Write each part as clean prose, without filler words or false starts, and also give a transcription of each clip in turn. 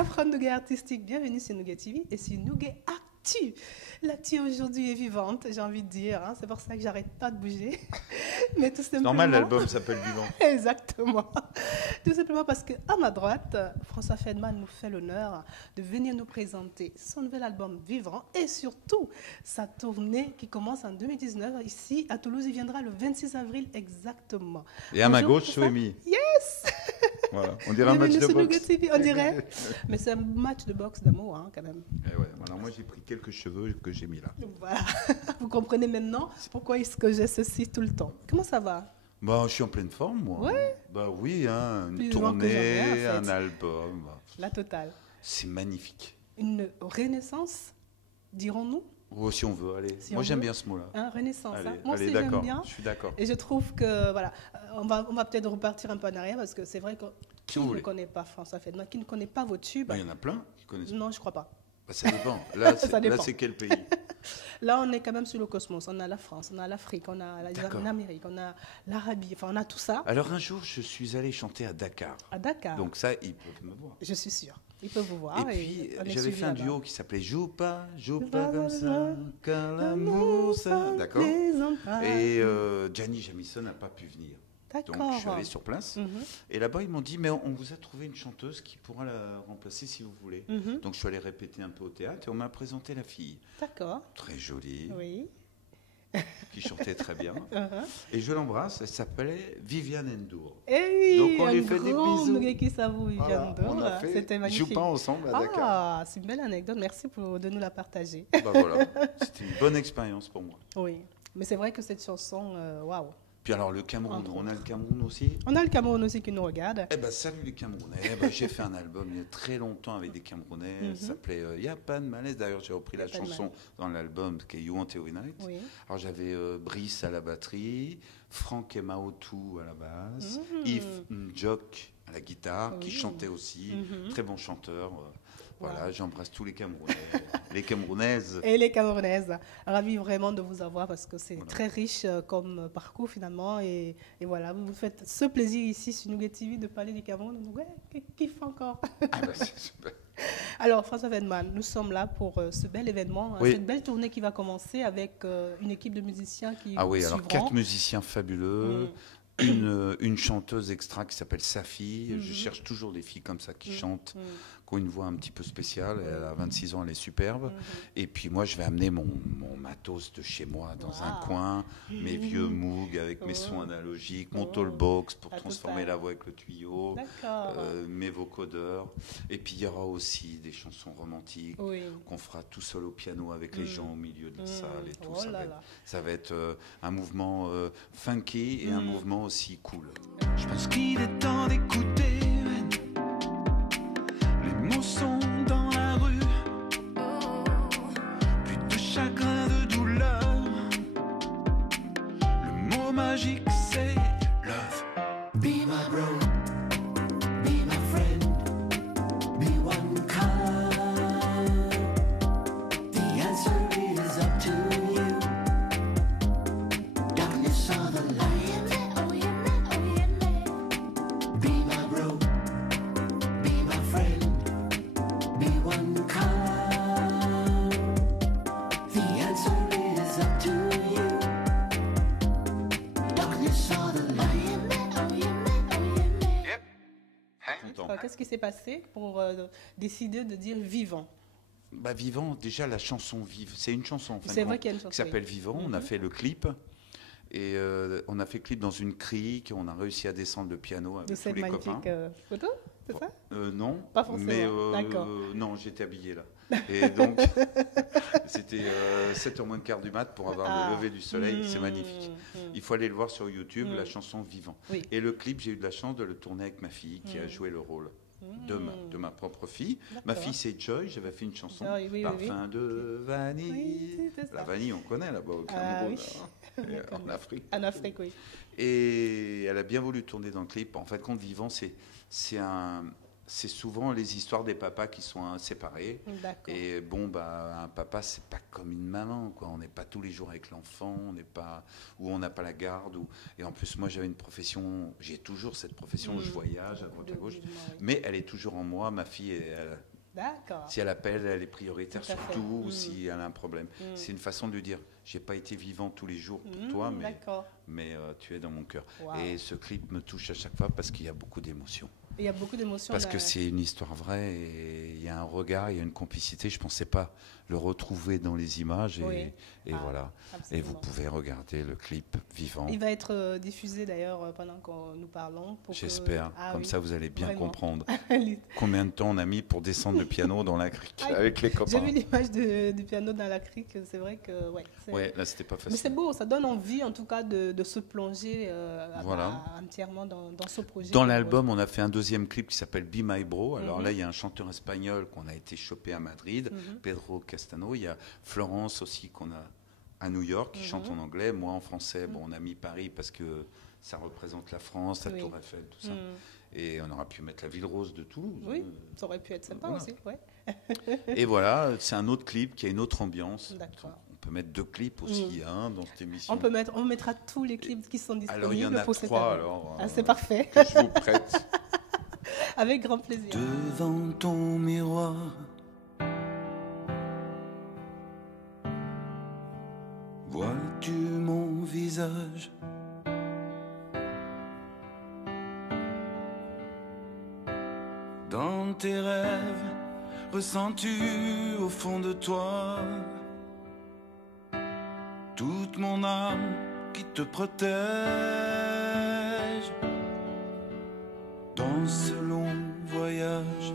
Afro Nougat Artistique, bienvenue sur Nougat TV et sur Nougat Actu. L'actu aujourd'hui est vivante, j'ai envie de dire, hein. C'est pour ça que j'arrête pas de bouger. Mais tout simplement... Normal, l'album s'appelle Vivant. Exactement. Tout simplement parce qu'à ma droite, François Fedman nous fait l'honneur de venir nous présenter son nouvel album Vivant et surtout sa tournée qui commence en 2019 ici à Toulouse. Il viendra le 26 avril exactement. Et à ma Bonjour, gauche, François. Soemi. Yes. Voilà. On dirait un match Bienvenue de sur Nougat boxe. TV, on dirait. Mais c'est un match de boxe d'amour, hein, quand même. Et ouais, voilà, moi j'ai pris quelques cheveux que j'ai mis là. Voilà. Vous comprenez maintenant pourquoi est-ce que j'ai ceci tout le temps. Comment ça va? Bah, je suis en pleine forme, moi. Ouais. Bah oui, hein, une Plus loin que jamais, tournée, en fait. un album. Bah, La totale. c'est magnifique. Une renaissance, dirons-nous? Oh, si on veut, allez. Si moi on j'aime veut. bien ce mot-là. Hein, renaissance. Allez, Hein. Moi allez, aussi, j'aime d'accord. bien. Je suis d'accord. Et je trouve que, voilà, on va peut-être repartir un peu en arrière parce que c'est vrai que qui vous ne voulez. connaît pas François Fedman, qui ne connaît pas vos tubes, Bah, il y en a plein qui connaissent. non, je crois pas. Bah, ça dépend. Là, Ça dépend. c'est quel pays? Là, on est quand même sur le cosmos. On a la France, on a l'Afrique, on a D'accord. l'Amérique, on a l'Arabie, enfin, on a tout ça Alors un jour, je suis allé chanter à Dakar. à Dakar. Donc ça, ils peuvent me voir. Je suis sûre. Ils peuvent vous voir. Et puis, on est j'avais suivis fait un là-bas. duo qui s'appelait Joue pas comme ça, car l'amour, ça. D'accord. Et Gianni Jamison n'a pas pu venir. D'accord. Donc, je suis allé sur place. Mhm, Et là-bas, ils m'ont dit, mais on vous a trouvé une chanteuse qui pourra la remplacer si vous voulez. mhm. Donc, je suis allé répéter un peu au théâtre et on m'a présenté la fille. D'accord. Très jolie, Oui. qui chantait très bien. Uh-huh. Et je l'embrasse, elle s'appelait Viviane Endour. Et oui, Donc, on un lui fait des grand bisous. Nougat qui s'avoue, il Voilà, vient on a fait C'était magnifique. Joue pas ensemble à Dakar. Ah, c'est une belle anecdote. Merci de nous la partager. Bah voilà, c'était une bonne expérience pour moi. Oui. Mais c'est vrai que cette chanson, waouh. Puis alors le Cameroun, Entre on a autres. le Cameroun aussi. On a le Cameroun aussi qui nous regarde. Eh ben salut les Camerounais. Eh ben, j'ai fait un album il y a très longtemps avec des Camerounais. Mhm. Ça s'appelait Y a pas de malaise. D'ailleurs j'ai repris la Y a pas de chanson dans l'album qui est You Want It Night. Oui. Alors j'avais Brice à la batterie, Franck et Maotou à la basse, Mhm. Yves Ndjok à la guitare qui Oui. chantait aussi. Mhm. Très bon chanteur. Voilà, Wow. j'embrasse tous les Camerounais, les Camerounaises. Et les Camerounaises. Ravi vraiment de vous avoir parce que c'est Voilà. très riche comme parcours finalement. Et voilà, vous vous faites ce plaisir ici sur Nougat TV de parler du Cameroun. Donc, ouais, kiffe encore. Ah ben, c'est super. Alors, François Fedman, nous sommes là pour ce bel événement, Oui. cette belle tournée qui va commencer avec une équipe de musiciens qui Ah oui, alors suivront. 4 musiciens fabuleux, une chanteuse extra qui s'appelle Safi. Je Mhm. cherche toujours des filles comme ça qui Mhm. chantent, Mhm. qui ont une voix un petit peu spéciale. Elle a 26 ans, elle est superbe. Mhm. Et puis moi, je vais amener mon matos de chez moi dans un Wow. coin, mes vieux Moog avec mes Oh. sons analogiques, mon Oh. Tollbox pour Ah, transformer total. la voix avec le tuyau, D'accord. mes vocodeurs. Et puis il y aura aussi des chansons romantiques Oui. qu'on fera tout seul au piano avec les gens au milieu de la salle et tout. Oh Ça là va être, là. ça va être un mouvement funky et un mouvement aussi cool. Je pense qu'il est temps d'écouter. Les mots sont dans la rue. Plus de chagrin, de douleur. Le mot magique c'est love. Be my bro. Be my friend. Be one kind. The answer is up to you. Darkness or the light. Be my bro, be my friend, be one kind. The answer is up to you. Darkness or the light. Content. Qu'est-ce qui s'est passé pour décider de dire vivant? Bah, Vivant, déjà la chanson Vive, c'est une chanson en fin de C'est vrai compte, qu'il y a une chanson. qui s'appelle Vivant. On a fait le clip. Et on a fait le clip dans une crique, on a réussi à descendre le piano avec De tous cette les magnifique copains. photo, c'est ça? Non, Pas forcément, mais d'accord. non, j'étais habillé là. Et donc, c'était 7h moins le quart du mat pour avoir Ah. le lever du soleil, c'est magnifique. Mhm. Il faut aller le voir sur YouTube, Mm. la chanson Vivant. Oui. Et le clip, j'ai eu de la chance de le tourner avec ma fille qui a joué le rôle de ma propre fille. Ma D'accord. fille, c'est Joy, j'avais fait une chanson, Ah oui, oui, oui, Parfum de vanille. Oui, c'est ça. La vanille, on connaît là-bas au Ah Cameroun, oui. hein, et en Afrique. En Afrique, oui. Et elle a bien voulu tourner dans le clip. En fait, compte Vivant, c'est souvent les histoires des papas qui sont séparés. D'accord. Et bon, bah, un papa, c'est pas comme une maman, quoi. On n'est pas tous les jours avec l'enfant, on n'est pas, ou on n'a pas la garde. Et en plus, moi, j'avais une profession, j'ai toujours cette profession où je voyage à droite à gauche. Oui. Mais elle est toujours en moi. Ma fille, elle a D'accord. Si elle appelle, elle est prioritaire Tout à sur fait. tout, ou Mm. si elle a un problème. C'est une façon de lui dire, j'ai pas été vivant tous les jours pour toi, D'accord. mais tu es dans mon cœur. Wow. Et ce clip me touche à chaque fois parce qu'il y a beaucoup d'émotions. Il y a beaucoup d'émotions. Parce que c'est une histoire vraie et il y a un regard, il y a une complicité. Je ne pensais pas le retrouver dans les images Oui. et voilà. Absolument. Et vous pouvez regarder le clip vivant. Il va être diffusé d'ailleurs pendant que nous parlons. pour que- J'espère. Ah Comme oui, ça, vous allez bien vraiment. comprendre combien de temps on a mis pour descendre le piano dans la crique Ah, avec les J'ai copains. vu l'image du piano dans la crique. C'est vrai que Ouais, là, c'était pas Mais c'est facile. beau, ça donne envie en tout cas de se plonger Voilà. entièrement dans ce projet. Dans l'album, on a fait un deuxième clip qui s'appelle Be My Bro. Alors Mhm. là, il y a un chanteur espagnol qu'on a été chopé à Madrid, Pedro Castano. Il y a Florence aussi qu'on a à New York, qui chante en anglais, moi en français. Bon, on a mis Paris parce que ça représente la France, la Oui. Tour Eiffel, tout ça. Mhm. Et on aura pu mettre la ville rose de Toulouse. Oui, ça aurait pu être sympa Voilà. aussi. Ouais. Et voilà, c'est un autre clip qui a une autre ambiance. D'accord. On peut mettre 2 clips aussi dans cette émission. On mettra tous les clips qui sont disponibles Alors il y en a pour cette 3 album. alors. Ah, c'est parfait. Que je vous prête. Avec grand plaisir. Devant ton miroir, vois-tu mon visage? Dans tes rêves, ressens-tu au fond de toi toute mon âme qui te protège dans ce long voyage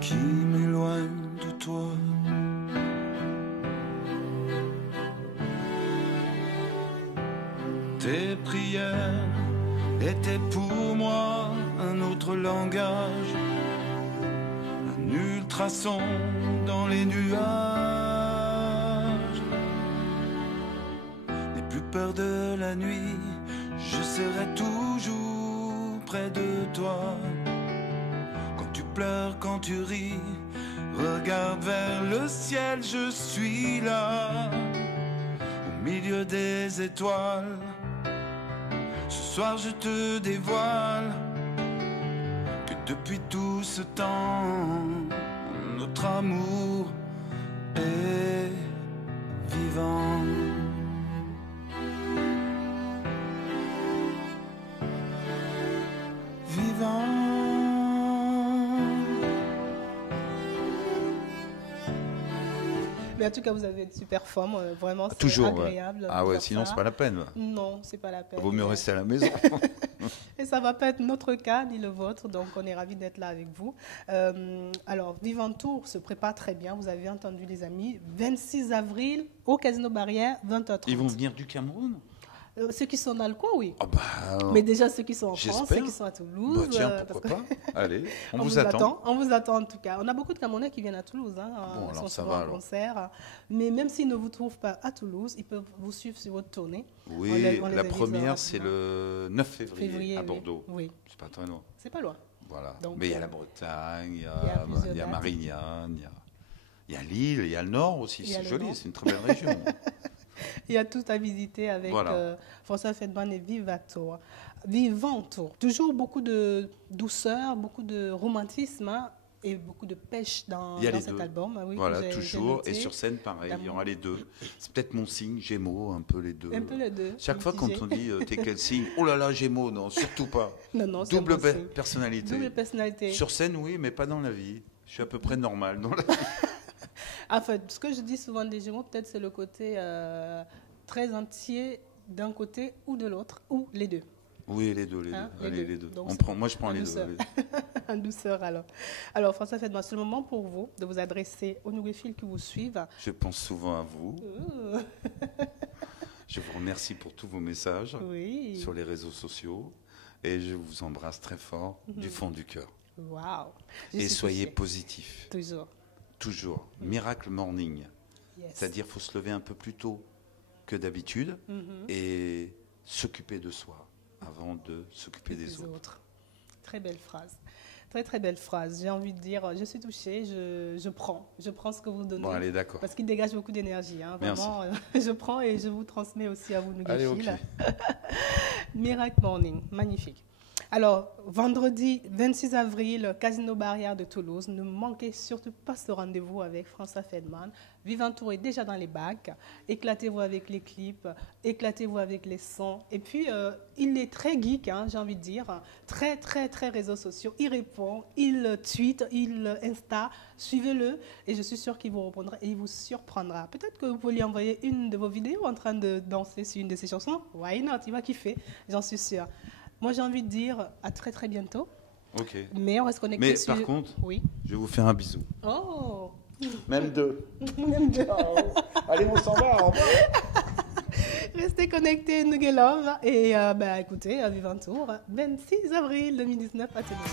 qui m'éloigne de toi? Tes prières étaient pour moi un autre langage, un ultrason dans les nuages. N'aie plus peur de la nuit, je serai toujours près de toi. Quand tu pleures, quand tu ris, regarde vers le ciel, je suis là, au milieu des étoiles. Ce soir je te dévoile que depuis tout ce temps, notre amour est vivant. Vivant. Mais en tout cas, vous avez une super forme. Vraiment, c'est Toujours. agréable. de Ah ouais, faire sinon ça. c'est pas la peine. Non, c'est pas la peine. Vaut mieux rester à la maison. Et ça va pas être notre cas ni le vôtre, donc on est ravis d'être là avec vous. Alors, Vivant Tour se prépare très bien, vous avez entendu les amis. 26 avril au Casino Barrière, 20h30. Ils vont venir du Cameroun? Ceux qui sont dans le coin, oui. Ah bah, Mais déjà ceux qui sont en France, j'espère. ceux qui sont à Toulouse. bah tiens, parce pourquoi que- pas. Allez, on vous attend. On vous attend en tout cas. On a beaucoup de Camerounais qui viennent à Toulouse. Hein, Bon, ils alors sont ça souvent va, en alors. concert. Mais même s'ils ne vous trouvent pas à Toulouse, ils peuvent vous suivre sur votre tournée. Oui, On les la invite première c'est rapidement. le 9 février, à oui. Bordeaux. Oui, C'est pas très loin. c'est pas loin. Voilà. Donc, Mais il y a la Bretagne, il y il y a a, plusieurs il y a dates. Marignane, il y a Lille, il y a le Nord aussi. Il y a C'est le joli, Nord. c'est une très belle région. Il y a tout à visiter avec Voilà. François Feldman et Vivator. Vivant Tour. Toujours beaucoup de douceur, beaucoup de romantisme hein, et beaucoup de pêche dans, Il y a dans les cet deux. album. Ah oui, Voilà, que j'ai toujours. noté. Et sur scène, pareil, il y D'amour. aura les deux. C'est peut-être mon signe, Gémeaux, un peu les deux. Un peu les deux. Chaque fois quand mitigé. on dit t'es quel signe? Oh là là, Gémeaux, non, surtout pas. Non, non, c'est un Double bon signe. personnalité. Double personnalité. Sur scène, oui, mais pas dans la vie. Je suis à peu près normal dans la vie. Enfin, ce que je dis souvent des Gémeaux, peut-être c'est le côté très entier d'un côté ou de l'autre, ou les deux. Oui, les deux, les Hein, deux. les Allez, deux. les deux. Donc, On c'est prend, moi, je prends en les douceur. deux. En douceur alors. Alors François Feldman, c'est le moment pour vous de vous adresser aux nourriphiles qui vous suivent. Je pense souvent à vous. Ouh. Je vous remercie pour tous vos messages Oui. sur les réseaux sociaux. Et je vous embrasse très fort du fond du cœur. Waouh. Je Et suis soyez touchée. positifs. Toujours. Toujours. Miracle morning. Yes. C'est-à-dire qu'il faut se lever un peu plus tôt que d'habitude et s'occuper de soi avant de s'occuper des autres. Très belle phrase. Très très belle phrase. J'ai envie de dire, je suis touchée, je prends ce que vous donnez. Bon, allez, d'accord. Parce qu'il dégage beaucoup d'énergie. Hein. Merci. Vraiment, je prends et je vous transmets aussi à vous, Allez, ok. Nougafil. Miracle Morning, magnifique. Alors, vendredi 26 avril, Casino Barrière de Toulouse. Ne manquez surtout pas ce rendez-vous avec François Feldman. Vivant Tour est déjà dans les bacs. Éclatez-vous avec les clips, éclatez-vous avec les sons. Et puis, il est très geek, hein, j'ai envie de dire. Très, très, très réseaux sociaux. Il répond, il tweet, il Insta. Suivez-le et je suis sûre qu'il vous répondra et il vous surprendra. Peut-être que vous pouvez lui envoyer une de vos vidéos en train de danser sur une de ses chansons. Why not? Il va kiffer, j'en suis sûre. Moi, j'ai envie de dire à très très bientôt. Ok. Mais on reste connecté Mais sur... par contre, Oui. je vais vous faire un bisou. Oh. Même deux. Même deux. Allez, on s'en va. Au revoir. Restez connectés, Nougat Love. Et écoutez, à Vivant Tour, 26 avril 2019 à Toulouse.